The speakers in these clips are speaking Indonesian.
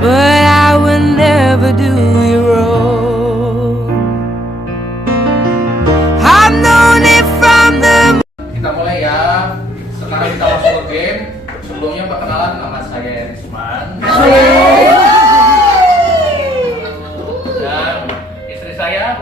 but I will never do you wrong. I've known it from the. Kita mulai ya. Sekarang kita masuk ke game. Sebelumnya perkenalan, nama saya Risman. Dan istri saya.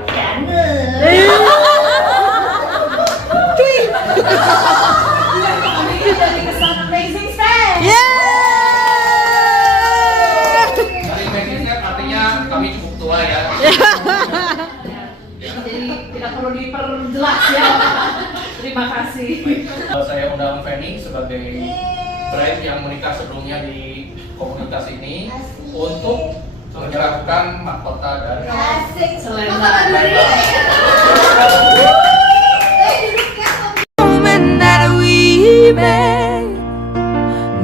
Kami cukup tua ya. Jadi tidak perlu diperjelas ya. Terima kasih. Saya undang Fanny sebagai bride yang menikah sebelumnya di komunitas ini untuk menyerahkan mahkota dari Moment that we met,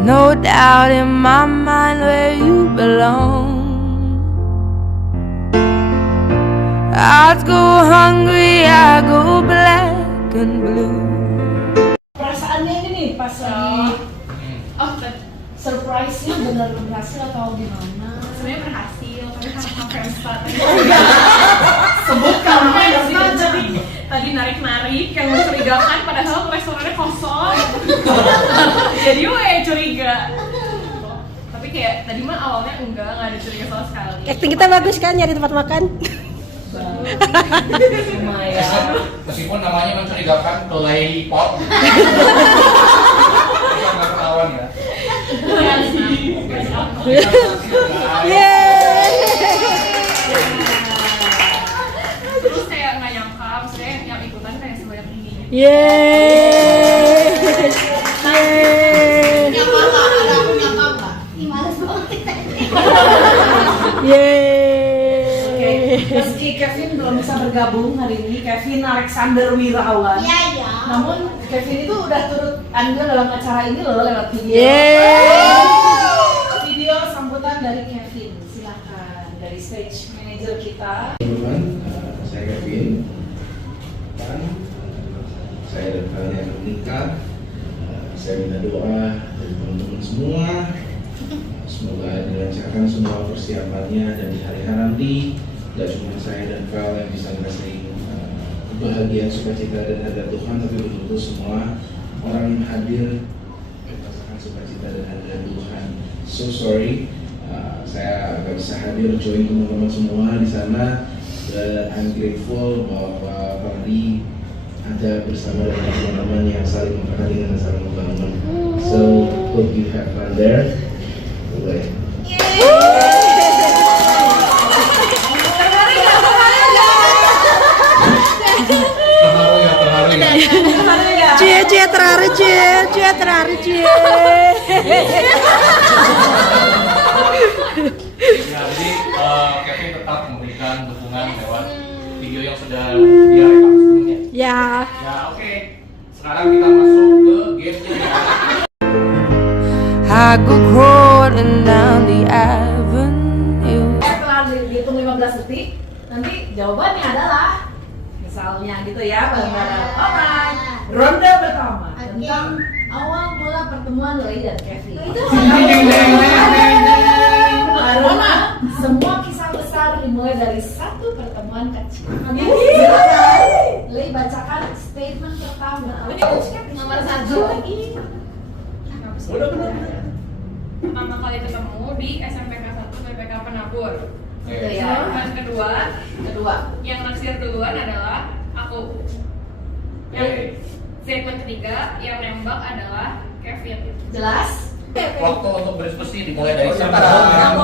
no doubt in my mind where you belong. I go hungry, I go black and blue. Perasaannya ini nih pas lagi surprise-nya benar berhasil atau gimana? Sebenarnya berhasil, tapi sama Friendster. Sebutkan namanya Jadi tadi narik-narik yang mencurigakan padahal restorannya kosong. Jadi gue curiga. Tapi kayak tadi mah awalnya nggak ada curiga sama sekali. Acting kita bagus kan nyari tempat makan. Meskipun namanya mencurigakan clay pot. Nggak ketahuan ya. Terus kayak nggak nyangka, maksudnya yang ikutan kayak sebanyak ini. Meski Kevin belum bisa bergabung hari ini, Kevin Alexander Wirawan. Iya. Namun Kevin itu udah turut andil dalam acara ini loh lewat video. Video sambutan dari Kevin, silakan dari stage manager kita. Teman-teman, saya Kevin. Dan saya dan kalian menikah. Saya minta doa dari teman-teman semua. Semoga dilancarkan semua persiapannya dan di hari nanti. Gak cuma saya dan Val yang bisa ngerasain kebahagiaan, sukacita dan hadirat Tuhan, tapi betul-betul semua orang yang hadir merasakan sukacita dan hadirat Tuhan. So sorry, saya gak bisa hadir join teman-teman semua di sana. Dan I'm grateful bahwa Fahri ada bersama dengan teman-teman yang saling memperhatikan dan saling membangun. So hope you have fun there. Boleh. Cie terharu cie. Jadi Kevin tetap memberikan dukungan lewat video yang sudah dia rekam sebelumnya. Ya. Ya oke. Sekarang kita masuk ke gamenya. I go crawling down the avenue. Setelah dihitung 15 detik, nanti jawabannya adalah misalnya gitu ya, bareng-bareng. Alright, ronde pertama tentang awal mula pertemuan Lei dan Kevin. Karena semua kisah besar dimulai dari satu pertemuan kecil. Silakan Lei bacakan statement pertama. Nomor 1 lagi. Pertama kali ketemu di SMPK 1 PPK Penabur. Gitu ya. Yang kedua, yang naksir duluan adalah aku. Yang statement ketiga, yang nembak adalah Kevin. Jelas? Waktu untuk berdiskusi dimulai dari sekarang.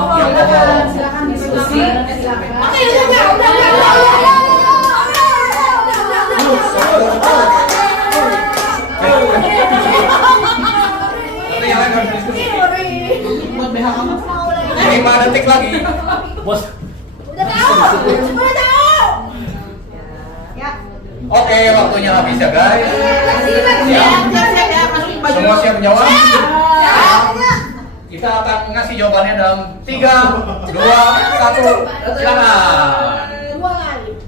Silakan diskusi. Silakan. Tapi yang lain harus diskusi. Buat BH kamu. 5 detik lagi. Bos. Udah tahu. Oke, waktunya habis ya guys. Semua siap menjawab? Kita akan ngasih jawabannya dalam 3, 2, 1. Silakan.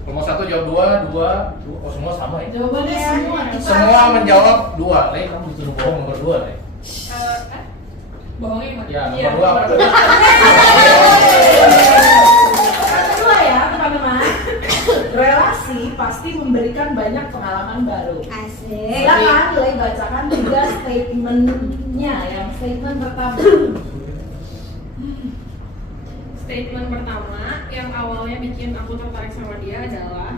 Nomor 1 jawab 2. Oh semua sama ya? Jawabannya semua. Semua menjawab 2. Lei, kamu disuruh bohong nomor 2 Lei. Bohongin mah. Ya, nomor 2 apa? pertama. Statement pertama yang awalnya bikin aku tertarik sama dia adalah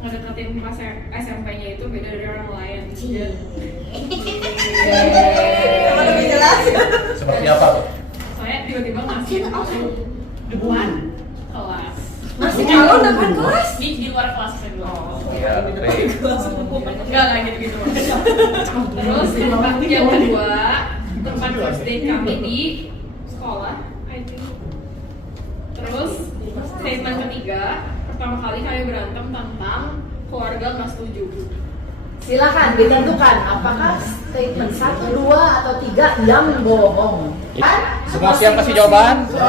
ngedeketin pas SMP-nya itu beda dari orang lain. Kalau lebih jelas. Seperti apa tuh? Soalnya tiba-tiba ngasih aku depan kelas. Masih kalau depan kelas? Di luar kelas saya dulu. Iya, Enggak gitu-gitu. Terus tempat yang kedua, tempat first date kami di sekolah, I think. Terus statement ketiga, pertama kali kami berantem tentang keluarga nggak setuju. Silakan ditentukan apakah statement 1, 2, atau 3 yang bohong. Semua siap kasih jawaban? 1,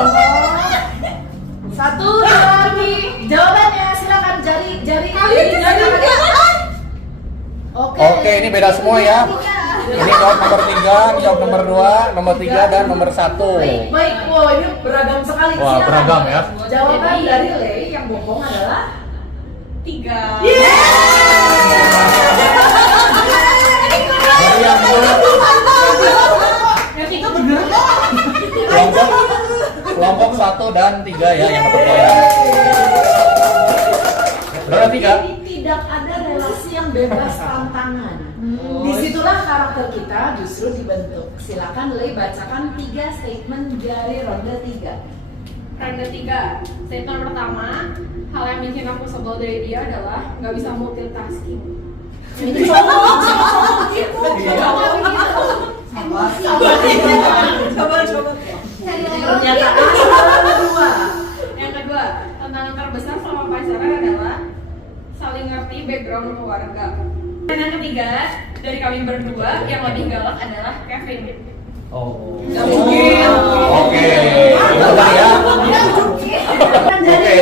2, 3. Jawabannya silakan jari. Oke, ini beda semua ya. Ini jawab nomor 3, ini jawab nomor 2, nomor 3 dan nomor 1. Baik, wow, ini beragam sekali. Wah, Silakan. beragam ya. Jawaban dari Lei yang bohong adalah 3. Jadi yang benar Yang 3 bener kelompok 1 dan 3 ya yang dapat poin. Berapa 3? Ini tidak ada relasi yang bebas tantangan. Disitulah karakter kita justru dibentuk. Silakan Lei bacakan 3 statement dari ronde 3. Ronde 3. Statement pertama, hal yang bikin aku sebel dari dia adalah nggak bisa multitasking. Ini cowok begitu. Coba. Pernyataan kedua. Yang kedua, tantangan terbesar selama pacaran adalah saling ngerti background keluarga. Dan yang ketiga, dari kami berdua yang lebih galak adalah Kevin. Oh. Gak mungkin. Oke. Coba ya. Oke. Oke.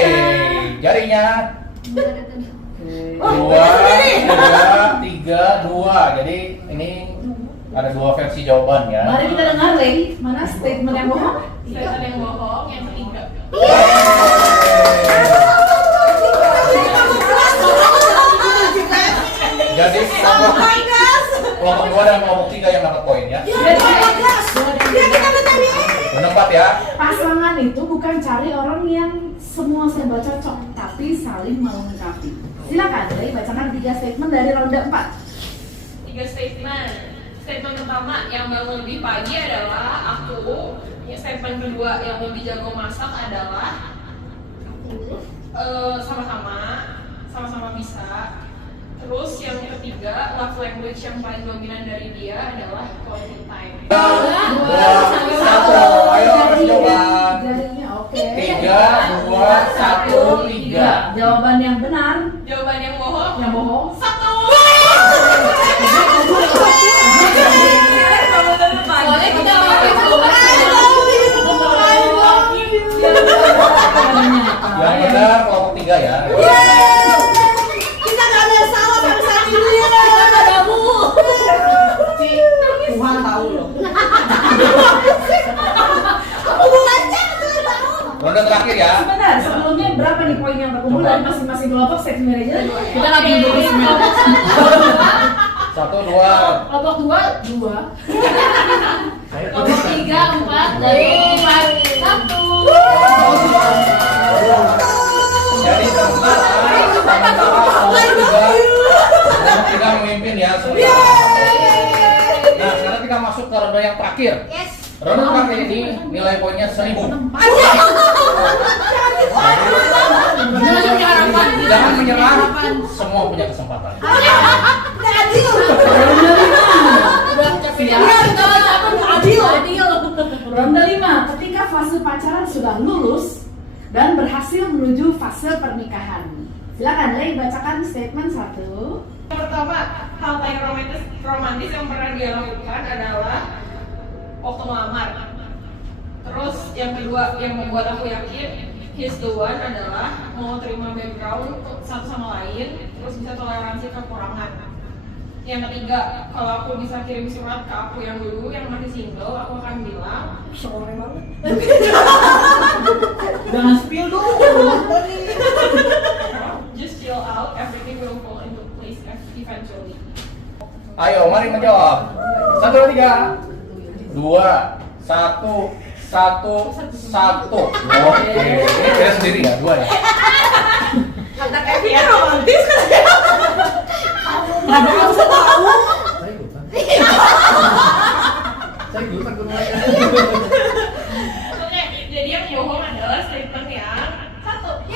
Jarinya 2, 3, 2. Jadi ini ada 2 versi jawaban ya. Mari kita dengar Lei, mana statement yang bohong? Statement yang bohong, yang ketiga. Jadi kelompok 2 dan kelompok 3 yang dapat poin ya. Benar 4 ya. Pasangan itu bukan cari orang yang semua serba cocok, tapi saling melengkapi. Silakan Lei bacakan 3 statement dari ronde 4. 3 statement. Statement pertama yang bangun lebih pagi adalah aku. Statement kedua yang lebih jago masak adalah sama-sama bisa. Terus yang ketiga, love language yang paling dominan dari dia adalah quality time. 2, 1. Ayo kasih jawaban. Jarinya oke. 3, 2, 1, 3. Jawaban yang benar, Jawaban yang bohong. yang bohong. 1. Soalnya kita Yang benar kelompok 3 ya. Kita nggak ada salah sama sekali dia. Tuhan tahu loh. Hubungannya betul tahu. Ronde terakhir ya. Sebentar, sebelumnya berapa nih poin yang terkumpul dari masing-masing kelompok statement manager? Kita nggak bikin dulu kelompok 1, 2. Kelompok 2. kelompok 3, 4, dan 1. Jadi sementara kelompok 3 memimpin ya sementara. Nah sekarang kita masuk ke ronde yang terakhir. Yes. Ronde terakhir ini nilai poinnya 1000. Jangan menyerah, semua punya kesempatan. Udah adil. Ronde 5, ketika fase pacaran sudah lulus dan berhasil menuju fase pernikahan. Silakan Lei bacakan statement 1. Yang pertama, hal paling romantis yang pernah dia lakukan adalah waktu melamar. Terus yang kedua yang membuat aku yakin he's the one adalah mau terima background satu sama lain, terus bisa toleransi kekurangan. Yang ketiga, kalau aku bisa kirim surat ke aku yang dulu yang masih single, aku akan bilang Sore banget. Jangan spill dulu. just chill out, everything will fall into place eventually. Ayo mari menjawab. 1, 2, 3. 2, 1, 1, 1, 1. Oke. Ini saya sendiri ya, 2 ya. Kata Kevin kan romantis kan? Nggak bisa tahu. Saya ikutan kemudian. Oke, jadi yang nyohong adalah statement yang 1.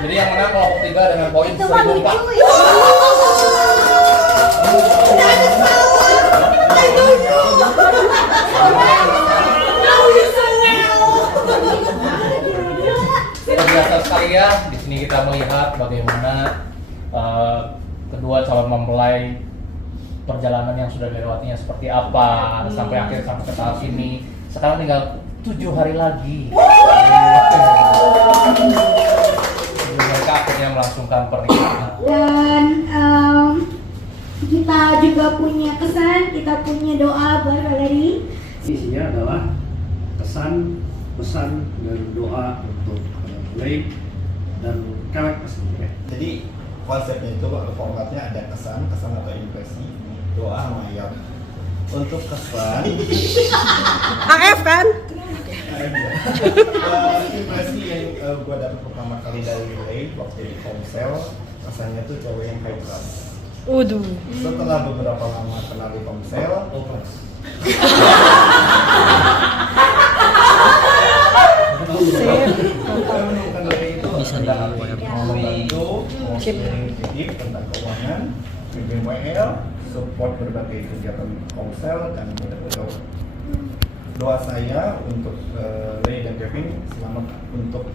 Jadi yang menang kelompok 3 dengan poin 1.4. Biasa sekali ya, di sini kita melihat bagaimana kedua calon mempelai perjalanan yang sudah dilewatinya seperti apa sampai akhir sampai ke tahap ini. Sekarang tinggal 7 hari lagi. Mereka akhirnya melangsungkan pernikahan. Dan kita juga punya kesan, kita punya doa buat Valerie. Isinya adalah kesan, pesan, dan doa untuk Leif dan Kelek pastinya. Jadi konsepnya itu formatnya ada kesan atau impresi, doa sama ayat. Untuk kesan, AF kan? impresi yang gue dapet pertama kali dari Leif waktu di Komsel, rasanya tuh cewek yang high class. Waduh. Setelah beberapa lama kenal di Komsel, menemukan Leif itu adalah mau membantu, mau sharing tentang keuangan, bimbing WL, support berbagai kegiatan Komsel dan betul-betul doa saya untuk Ray dan Kevin selamat untuk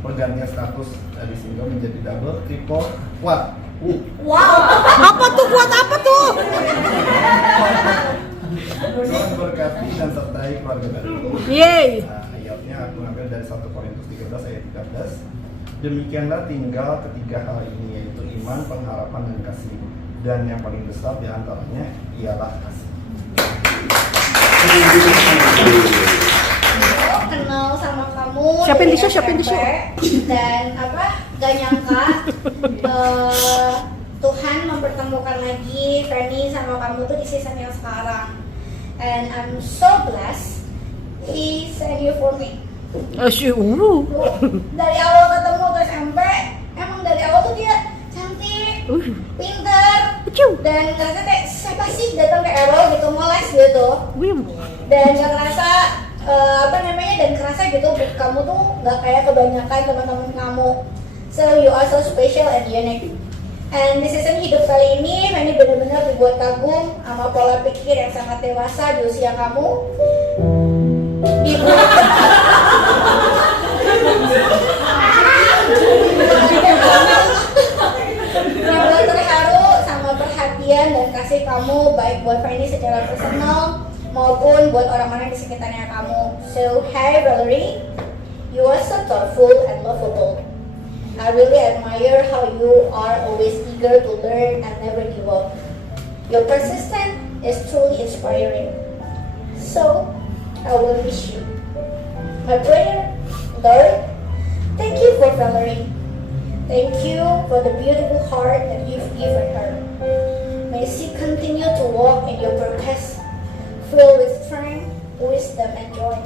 pergantian status dari single menjadi double, triple, quad. Wow. Apa tuh? Buat apa tuh? Tuhan berkati dan sertai keluarga baru. Yeay. Ayatnya aku ambil dari 1 Korintus 13 ayat 13. Demikianlah tinggal ketiga hal ini, yaitu iman, pengharapan, dan kasih. Dan yang paling besar di antaranya ialah kasih. Kenal sama kamu. Siapin dari tisu, siapin SMP. tisu. Dan gak nyangka Tuhan mempertemukan lagi Fanny sama kamu tuh di season yang sekarang. And I'm so blessed He sent you for me. Dari awal ketemu ke SMP, emang dari awal tuh dia cantik, pinter, dan ngerasa kayak siapa sih datang ke Errol gitu, moles gitu. Dan gak ngerasa dan kerasa gitu kamu tuh gak kayak kebanyakan teman-teman kamu. So you are so special and unique. And di season hidup kali ini, Fanny benar-benar dibuat kagum sama pola pikir yang sangat dewasa di usia kamu. Ibu terharu sama perhatian dan kasih kamu baik buat Fanny secara personal maupun buat orang-orang di sekitarnya kamu. So, hi Valerie, you are so thoughtful and lovable. I really admire how you are always eager to learn and never give up. Your persistence is truly inspiring. So, I will miss you. My prayer, Lord, thank you for Valerie. Thank you for the beautiful heart that you've given her. May she continue to walk in your purpose, filled with strength, wisdom, and joy.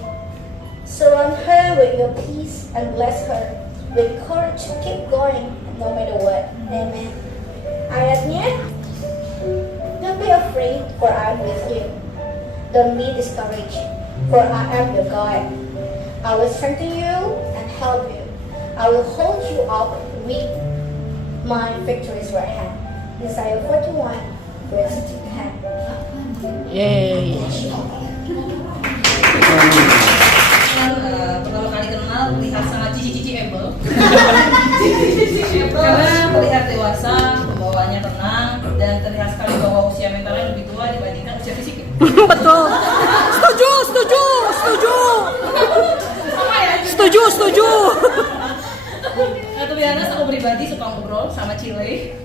Surround her with your peace and bless her with courage to keep going no matter what. Amen. Ayatnya, don't be afraid, for I am with you. Don't be discouraged, for I am your God. I will strengthen you and help you. I will hold you up with my victorious right hand. Isaiah 41, verse 10. Yeay. Pertama kali kenal terlihat sangat cici-cici-able. Karena terlihat dewasa, pembawaannya tenang, dan terlihat sekali bahwa usia mentalnya lebih tua dibandingkan usia fisik. Betul. Setuju, setuju, setuju. Setuju, setuju. Nah, tuh biasa aku pribadi suka ngobrol sama Cile.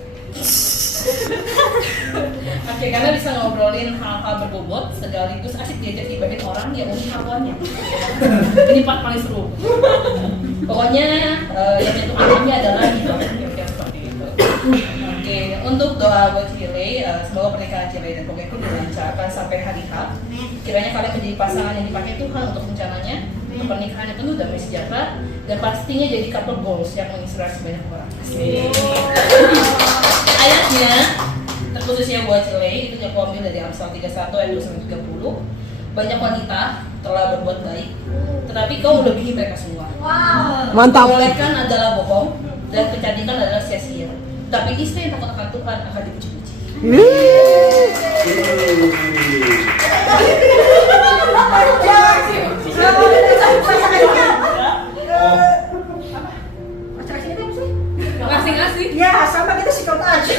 Oke, karena bisa ngobrolin hal-hal berbobot sekaligus asik diajak gibahin orang yang unik kawannya. Ini part paling seru. Pokoknya yang menentukan kami adalah gitu. Oke, seperti itu. Oke, untuk doa buat Cile, semoga pernikahan Cile dan Boga itu dilancarkan sampai hari H. Kiranya kalian menjadi pasangan yang dipakai Tuhan untuk rencananya, untuk pernikahan yang penuh damai sejahtera, dan pastinya jadi couple goals yang menginspirasi banyak orang. Ayatnya, terkhususnya buat Cile, itu yang aku ambil dari Amsal 31 ayat 29-30. Banyak wanita telah berbuat baik, tetapi kau melebihi mereka semua. Mantap. Kebaikan adalah bohong dan kecantikan adalah sia-sia. Tapi istri yang takut akan Tuhan akan dipuji-puji. Ngasih-ngasih. Ya, sama kita sikot aja.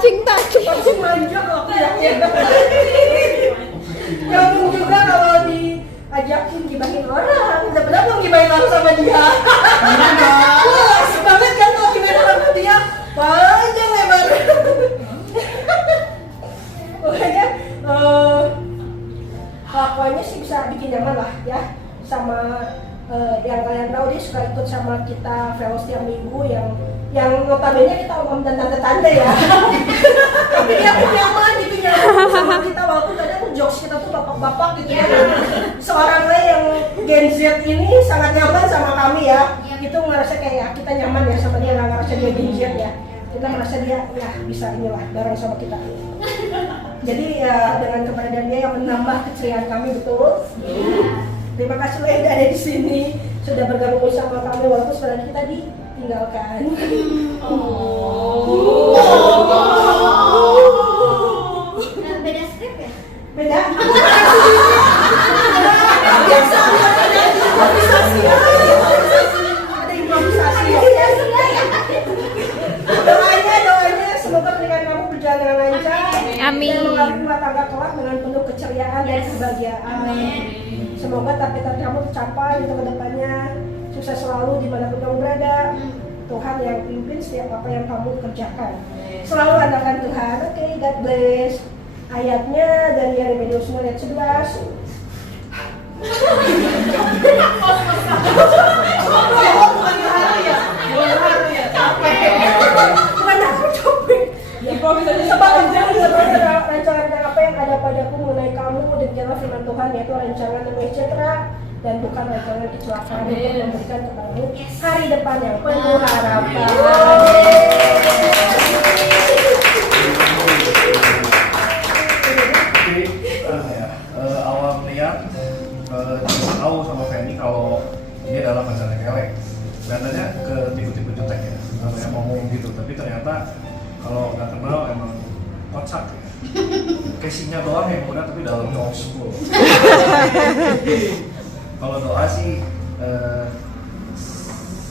Touching. Manja kalau bilangnya. Nyambung juga kalau diajakin gibahin orang. Benar-benar mau gibahin orang sama dia. Asik banget kan kalau gibahin orang sama dia. Panjang lebar. Pokoknya kelakuannya sih bisa bikin nyaman lah ya. Sama yang kalian tahu dia suka ikut sama kita velos tiap minggu yang notabene kita om dan tante-tante ya. Tapi dia pun nyaman gitu sama kita walaupun kadang jokes kita tuh bapak-bapak gitu ya. Seorang lain yang Gen Z ini sangat nyaman sama kami ya. Itu ngerasa kayak kita nyaman ya sama dia, nggak ngerasa dia Gen Z ya. Kita merasa dia ya bisa inilah bareng sama kita. Jadi ya dengan keberadaan dia yang menambah keceriaan kami betul. Terima kasih Leda ada di sini sudah bergabung bersama kami walaupun sebenarnya kita ditinggalkan. Beda skrip ya? Beda. Biasa ada improvisasi. Ada improvisasi. Doanya semoga pernikahan kamu berjalan dengan lancar. Amin. Dan mengalami rumah tangga kelak dengan penuh keceriaan dan kebahagiaan. Semoga target kamu tercapai untuk kedepannya. Sukses selalu dimanapun kamu berada. Tuhan yang pimpin setiap apa yang kamu kerjakan. Selalu andalkan Tuhan. Oke, God bless. Ayatnya dari Yeremia 9 ayat 11. Bukan aku capek. Sebab rancangan apa yang ada padaku mengenai kamu dan jalan firman Tuhan yaitu rancangan damai sejahtera dan bukan rancangan kecelakaan untuk memberikan kepadamu hari depan yang penuh harapan. Awal melihat tahu sama Fanny kalau ini adalah pacarnya Kelek. Kelihatannya ke tipe-tipe jutek ya, namanya ngomong gitu. Tapi ternyata kalau nggak kenal emang kocak ya. Casingnya doang yang mudah tapi dalam cowok full. Kalau doa sih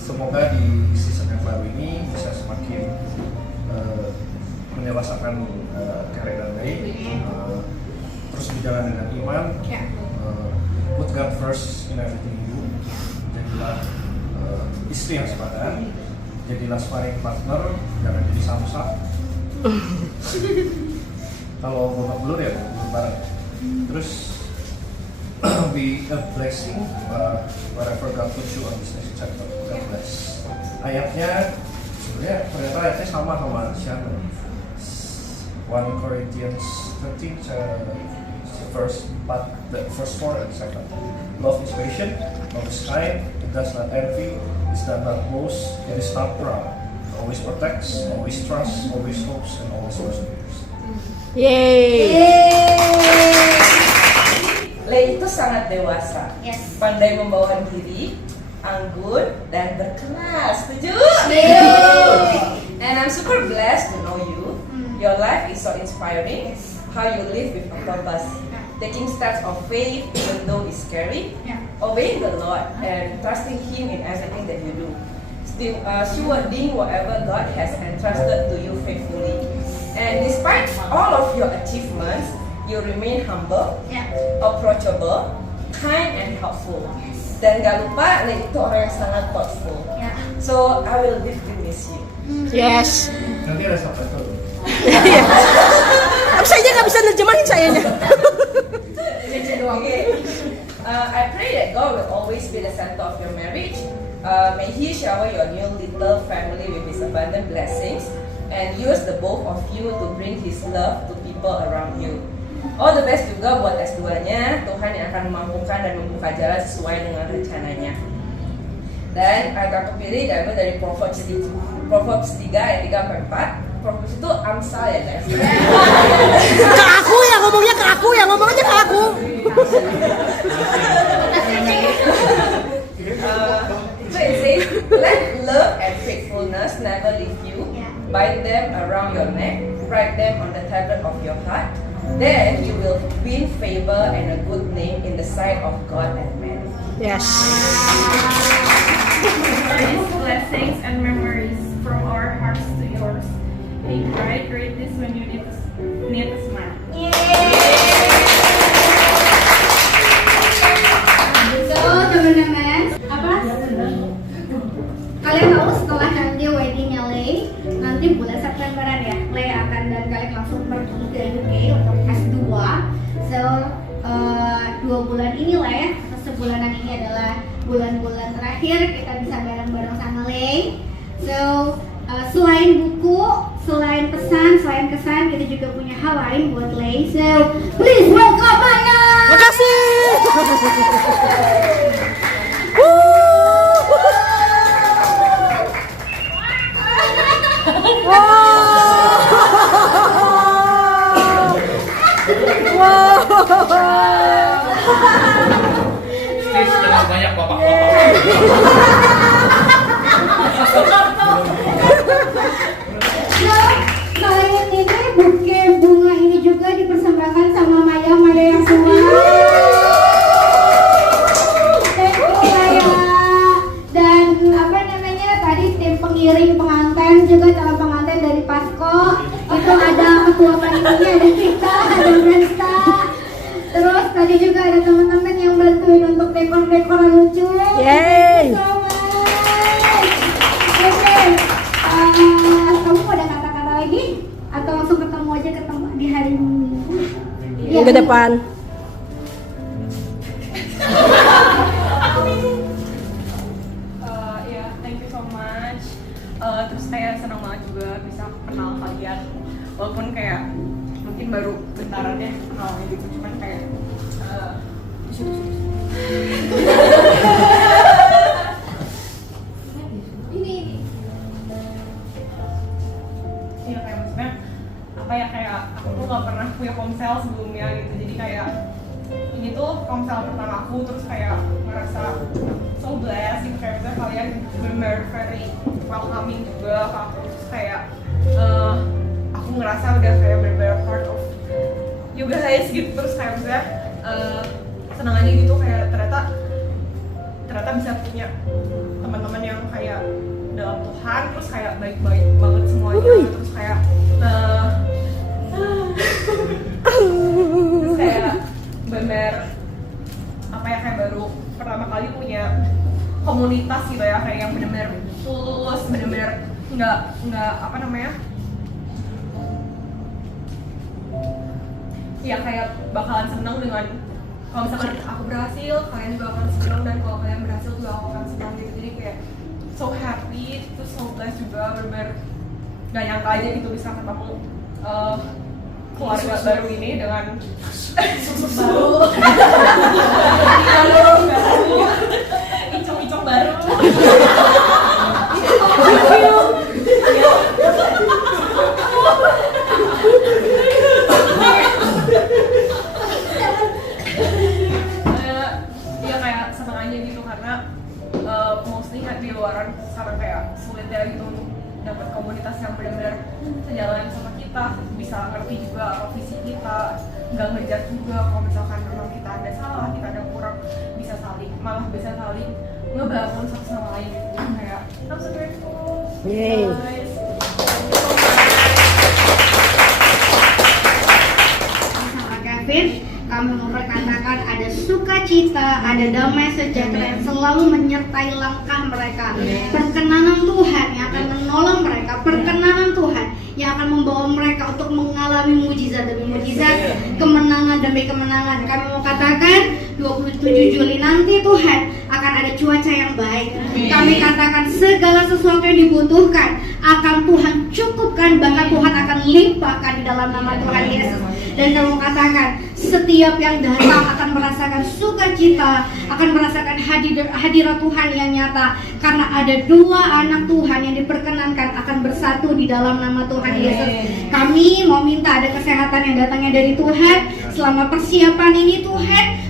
semoga di season yang baru ini bisa semakin menyelesaikan karir dan baik, terus berjalan dengan iman, put God first in everything you do, jadilah istri yang sepadan, jadilah sparring partner, jangan jadi samsak. Kalau babak belur ya babak bareng. Terus be a blessing wherever God puts you on this next chapter. God bless. Ayatnya sebenarnya ternyata ayatnya sama siapa? 1 Corinthians 13 verse 4 and 7. Love is patient, love is kind, it does not envy, it does not boast, it is not proud, it always protects, always trusts, always hopes, and always perseveres. Yeay. Le itu sangat dewasa, pandai membawa diri, anggun, dan berkelas. Setuju? And I'm super blessed to know you. Your life is so inspiring. How you live with a purpose, taking steps of faith even though it's scary, obeying the Lord and trusting Him in everything that you do. Still stewarding whatever God has entrusted to you faithfully. And despite all of your achievements, you remain humble, approachable, kind and helpful. Dan gak lupa, Le itu orang yang sangat thoughtful. So I will deeply miss you. Yes. Nanti ada subtitle. Saya nggak bisa nerjemahin sayanya. I pray that God will always be the center of your marriage. May He shower your new little family with His abundant blessings and use the both of you to bring His love to people around you. All the best juga buat S2-nya. Tuhan yang akan memampukan dan membuka jalan sesuai dengan rencananya. Dan agak kepilih diambil dari Proverbs 3 ayat 3-4. Proverbs itu Amsal ya guys. Ke aku yang ngomongnya ke aku, yang ngomongnya ke aku. So it says, let love and faithfulness never leave you. Bind them around your neck, write them on the tablet of your heart. Then you will win favor and a good name in the sight of God and man. Yes. Blessings and memories from our hearts to yours. May cry greatness when you need a smile. So teman-teman, kalian tahu setelah nanti weddingnya Lei, nanti bulan Septemberan ya, Lei akan dan kalian langsung pergi ke UK untuk S2. So 2 bulan ini lah ya, atau sebulanan ini adalah bulan-bulan terakhir kita bisa bareng-bareng sama Lei. So selain buku, selain pesan, selain kesan, kita juga punya hal lain buat Lei. So please welcome Maya. Makasih. Stage dengan banyak bapak-bapak. Selain ini buke bunga ini juga dipersembahkan sama Maya yang tua. Dan apa namanya tadi tim pengiring pengantin juga calon pengantin dari Pasko itu ada ketua panitia ada kita ada Bresta. Terus tadi juga ada teman-teman yang bantuin untuk dekor-dekoran lucu. Yeay. Kamu mau ada kata-kata lagi atau langsung ketemu di hari Minggu? Minggu depan. Ya, thank you so much. Terus kayak senang banget juga bisa kenal kalian, walaupun kayak mungkin baru bentaran ya kenalnya gitu, cuman kayak Ini. ya kayak maksudnya apa ya, kayak aku tuh gak pernah punya ponsel sebelumnya gitu, jadi kayak ini tuh ponsel pertama aku, terus kayak ngerasa so blessed gitu, kayak misalnya kalian benar very welcoming juga ke aku, terus kayak aku ngerasa udah kayak benar part of you guys gitu, terus kayak misalnya senang aja gitu, kayak ternyata bisa punya teman-teman yang kayak dalam Tuhan, terus kayak baik-baik banget semuanya, terus kayak terus kayak bener apa ya, kayak baru pertama kali punya komunitas gitu ya, kayak yang bener-bener tulus, bener-bener nggak apa namanya ya, kayak bakalan seneng dengan kalau misalkan aku berhasil, kalian juga akan seneng, dan kalau kalian berhasil juga aku akan seneng gitu, jadi kayak so happy, terus so blessed juga, bener-bener gak nyangka aja gitu bisa ketemu keluarga baru ini dengan susuk baru, incung-incung baru. Ya kayak seneng aja gitu, karena mostly kan di luaran sekarang kayak sulit ya gitu untuk dapat komunitas yang benar-benar sejalan sama kita, bisa ngerti juga apa visi kita, nggak ngejat juga kalau misalkan memang kita ada salah, kita ada kurang, bisa saling, malah bisa saling ngebangun satu sama lain gitu. Kayak I'm so grateful guys. Sama Kevin, kami memperkatakan ada sukacita, ada damai sejahtera yang selalu menyertai langkah mereka. Perkenanan Tuhan yang akan menolong mereka, perkenanan Tuhan yang akan membawa mereka untuk mengalami mujizat demi mujizat, kemenangan demi kemenangan. Kami mau katakan 27 Juli nanti Tuhan akan ada cuaca yang baik. Kami katakan segala sesuatu yang dibutuhkan akan Tuhan cukupkan, bahkan Tuhan akan limpahkan di dalam nama Tuhan Yesus. Dan kami mau katakan setiap yang datang akan merasakan sukacita, akan merasakan hadirat Tuhan yang nyata, karena ada 2 anak Tuhan yang diperkenankan akan bersatu di dalam nama Tuhan Yesus. Kami mau minta ada kesehatan yang datangnya dari Tuhan selama persiapan ini.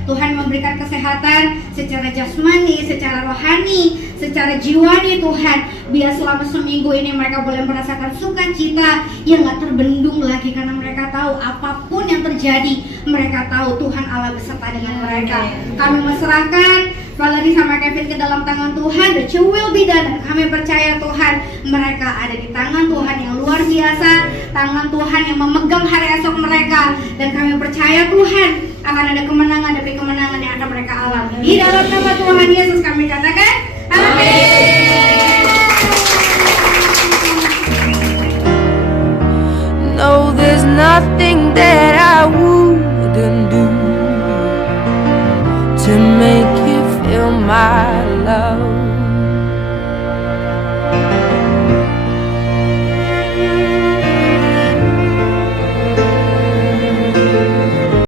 Tuhan memberikan kesehatan secara jasmani, secara rohani, secara jiwani Tuhan. Biar selama seminggu ini mereka boleh merasakan sukacita yang gak terbendung lagi, karena mereka tahu apapun yang terjadi, mereka tahu Tuhan Allah beserta dengan mereka. Kami menyerahkan Valerie sama Kevin ke dalam tangan Tuhan, that you will be done. Dan kami percaya Tuhan, mereka ada di tangan Tuhan yang luar biasa, tangan Tuhan yang memegang hari esok mereka. Dan kami percaya Tuhan akan ada kemenangan demi kemenangan yang akan mereka alami. Di dalam nama Tuhan Yesus kami katakan, amin. No, there's nothing that I wouldn't do to make you feel my love.